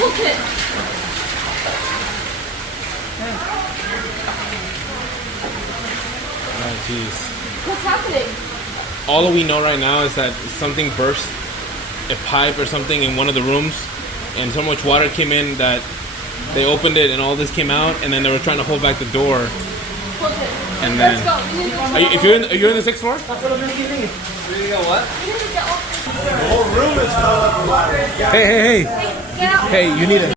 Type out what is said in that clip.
Woken. Oh, jeez. What's happening? All we know right now is that something burst a pipe or something in one of the rooms, and so much water came in that they opened it and all this came out, and then they were trying to hold back the door. And then, are you in the sixth floor? You got what? The whole room is full of water. Hey! Get out. Hey! You need a.